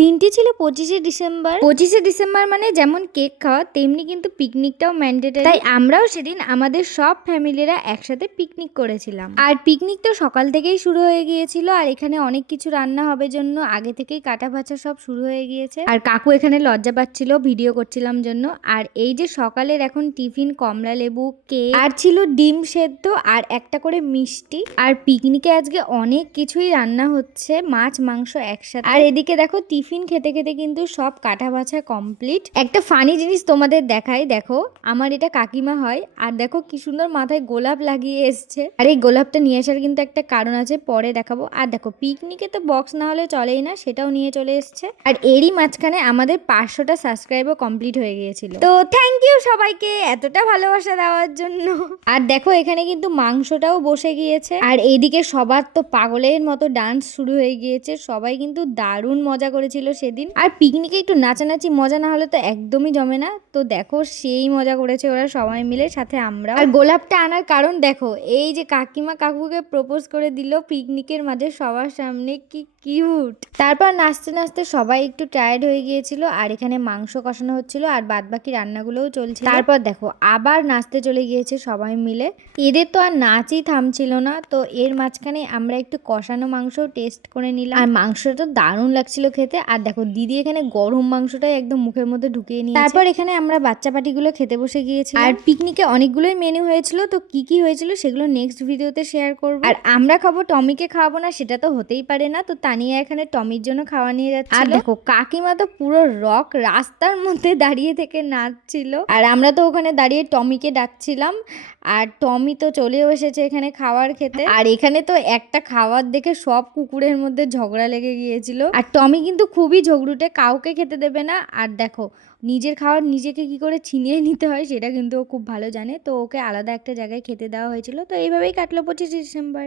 দিনটি ছিল 25শে December. 25শে December মানে যেমন কেক খাওয়া, তেমনি কিন্তু পিকনিকটাও ম্যান্ডেটরি। তাই আমরাও সেদিন আমাদের সব ফ্যামিলিরা একসাথে পিকনিক করেছিলাম। আর পিকনিক তো সকাল থেকেই শুরু হয়ে গিয়েছিল। আর এখানে অনেক কিছু রান্না হবে জন্য আগে থেকেই কাটা ভাজা সব শুরু হয়ে গিয়েছে। আর কাকু এখানে লজ্জা পাচ্ছিল ভিডিও করছিলাম জন্য। আর এই যে সকালের এখন টিফিন, কমলা লেবু, কেক, আর ছিল ডিম সেদ্ধ আর একটা করে মিষ্টি। আর পিকনিকে আজকে অনেক কিছুই রান্না হচ্ছে, মাছ মাংস একসাথে। আর এদিকে দেখো টিফিন খেতে খেতে কিন্তু সব কাটা বাছা কমপ্লিট। একটা ফানি জিনিস তোমাদের দেখাই, দেখো আমার এটা কাকিমা হয়। আর দেখো কি সুন্দর মাথায় গোলাপ লাগিয়ে এসছে। আর এই গোলাপটা নিয়ে আসার কিন্তু একটা কারণ আছে, পরে দেখাবো। আর দেখো পিকনিকে তো বক্স না হলে চলেই না, সেটাও নিয়ে চলে এসছে। আর এরই মাঝখানে আমাদের 500টা সাবস্ক্রাইবার কমপ্লিট হয়ে গিয়েছিল। তো থ্যাংক ইউ সবাইকে এতটা ভালোবাসা দেওয়ার জন্য। আর দেখো এখানে কিন্তু মাংসটাও বসে গিয়েছে। আর এইদিকে সবার তো পাগলের মতো ডান্স শুরু হয়ে গিয়েছে। সবাই কিন্তু দারুণ মজা করেছিল সেদিন। আর পিকনিকে একটু নাচানাচি মজা না হলে তো একদমই জমে না। তো দেখো সেই মজা করেছে ওরা সবাই মিলে, সাথে আমরা। আর গোলাপটা আনার কারণ দেখো, এই যে কাকিমা কাকুকে প্রপোজ করে দিল পিকনিকের মাঝে সবার সামনে, কি কিউট। তারপর নাচতে নাচতে সবাই একটু টায়ার্ড হয়ে গিয়েছিল। আর এখানে মাংস কষানো হচ্ছিল আর বাদ বাকি রান্নাগুলোও চলছিল। তারপর দেখো আবার নাচতে চলে গিয়েছে সবাই মিলে। এদের তো আর নাচই থামছিল না। তো এর মাঝখানে আমরা একটু কষানো মাংস টেস্ট করে নিলাম। আর মাংসটা দারুণ লাগছিল খেতে। আর দেখো দিদি এখানে গরম মাংসটাই একদম মুখের মধ্যে ঢুকিয়ে নিয়েছে। তারপর এখানে আমরা বাচ্চা পাটিগুলো খেতে বসে গিয়েছি। আর পিকনিকে অনেকগুলোই মেনু হয়েছিল, তো কি কি হয়েছিল সেগুলো নেক্সট ভিডিওতে শেয়ার করব। আর আমরা খাবো, টমিকে খাওয়াবো না সেটা তো হতেই পারে না। তো তানিয়া এখানে টমির জন্য খাওয়া নিয়ে যাচ্ছে। আর দেখো কাকিমা তো পুরো রক রাস্তার মধ্যে দাঁড়িয়ে থেকে নাচছিল। আর আমরা তো ওখানে দাঁড়িয়ে টমিকে ডাকছিলাম। আর টমি তো চলেও এসেছে এখানে খাবার খেতে। আর এখানে তো একটা খাবার দেখে সব কুকুরের মধ্যে ঝগড়া লেগে গিয়েছিল। আর টমি কিন্তু খুবই ঝগড়ুটে, কাউকে খেতে দেবে না। আর দেখো নিজের খাবার নিজেকে কি করে ছিনিয়ে নিতে হয় সেটা কিন্তু ও খুব ভালো জানে। তো ওকে আলাদা একটা জায়গায় খেতে দেওয়া হয়েছিল। তো এইভাবেই কাটলো 25শে ডিসেম্বর।